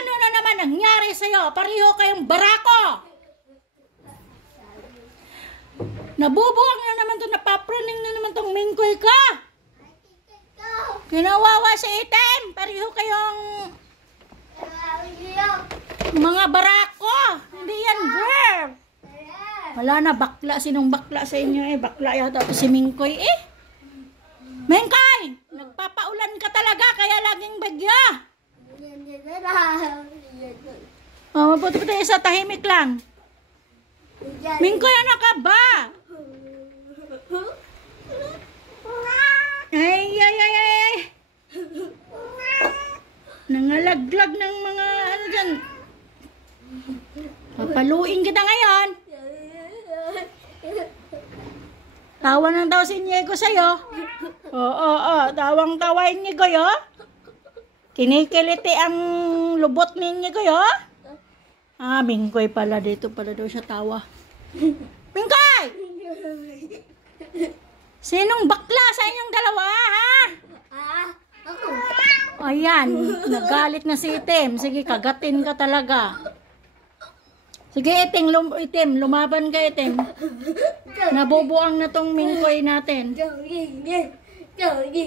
ano na naman nangyari sa'yo? Pareho kayong barako. Nabubuang na naman to, napapraning na naman tong mingkoy ka. Kinawawa si item. Pareho kayong mga barako. Hindi yan, girl. Wala na, bakla. Sinong bakla sa inyo eh? Bakla yata to si Mingkoy eh. Mingkoy! Nagpapaulan ka talaga, kaya laging bagya. Oh, mabuti-buti isa, tahimik lang. Mingkoy, ano ka ba? Ay, ay, ay, ay. Nangalaglag ng mga ano dyan. Papaluin kita ngayon. Tawa ng daw si Inigo sa'yo. Oo, tawang-tawa Inigo, yo. Kinikiliti ang lubot ni Inigo, yo. Ah, Mingkoy pala. Dito pala daw siya tawa. Mingkoy! Sinong bakla sa inyong dalawa, ha? Ako. Ayan, nagalit na si Itim. Sige, kagatin ka talaga. Sige, Itim, lumaban ka, Itim. Nabubuang na tong Mingkoy natin.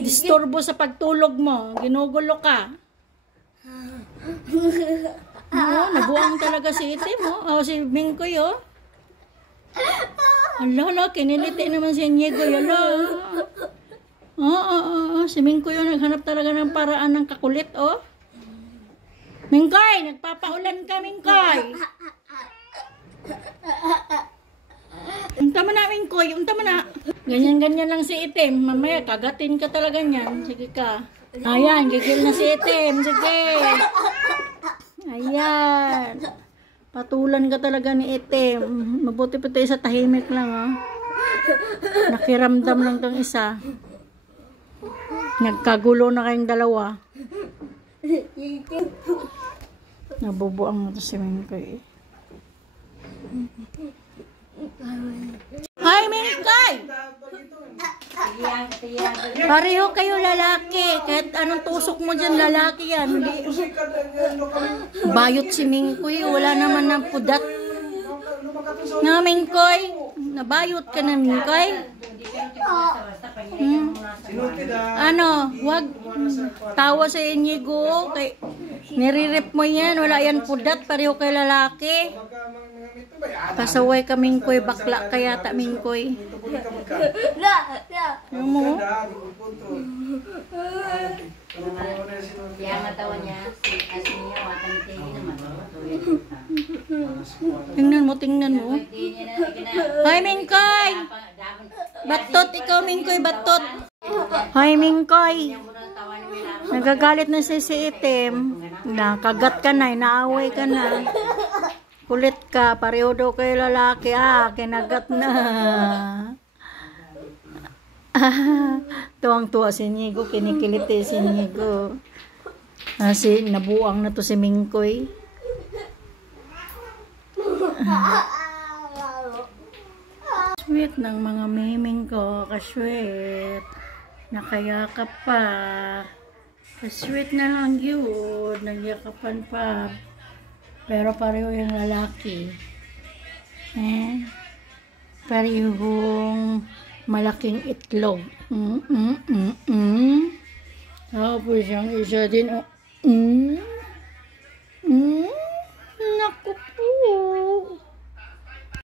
Disturbo sa pagtulog mo. Ginugulo ka. Oo, nabuang talaga si Itim, oh. Si Mingkoy, oh. Hala, kiniliti naman si Inigo, yala. Oo, si Mingkoy yun, naghanap talaga ng paraan ng kakulit, oh. Mingkoy, nagpapaulan ka, Mingkoy. Unta mo na, Mingkoy, unta mo na. Ganyan-ganyan lang si Itim. Mamaya, kagatin ka talaga niyan. Sige ka. Ayan, gigil na si Itim. Sige. Ayan. Patulan ka talaga ni Itim. Mabuti-puti sa tahimik lang, oh. Nakiramdam lang tong isa. Nagkagulo na kayong dalawa. Nabubuang na to si Mingkoy. Hi, Mingkoy! Pareho kayo lalaki. Kahit anong tusok mo dyan, lalaki yan. Bayot si Mingkoy. Wala naman ng pudat. Na, Mingkoy? Nabayot ka na, Mingkoy? Ano? Wag tawa sa Inigo. Nire-rip mo yan. Wala yan pudat. Pareho kayo lalaki. Pasaway ka, Mingkoy. Bakla ka yata, Mingkoy. Ano mo? Kaya natawa niya, as niya, watang tingin naman. Tingnan mo. Hi, Mingkoy! Batot, ikaw, Mingkoy, batot. Hi, Mingkoy. Nagagalit na si Itim. Nakagat ka na, inaaway ka na. Kulit ka, pareho daw kayo lalaki. Kinagat na. Tuwang-tuwa si Inigo, kinikiliti si Inigo. Nabuang na to si Mingkoy. Sweet ng mga miming ko, kasweet. Nakayakap pa. Kasweet na lang yun, nagyakapan pa. Pero pareho yung lalaki. Parehong malaking itlog. Tapos yung isa din,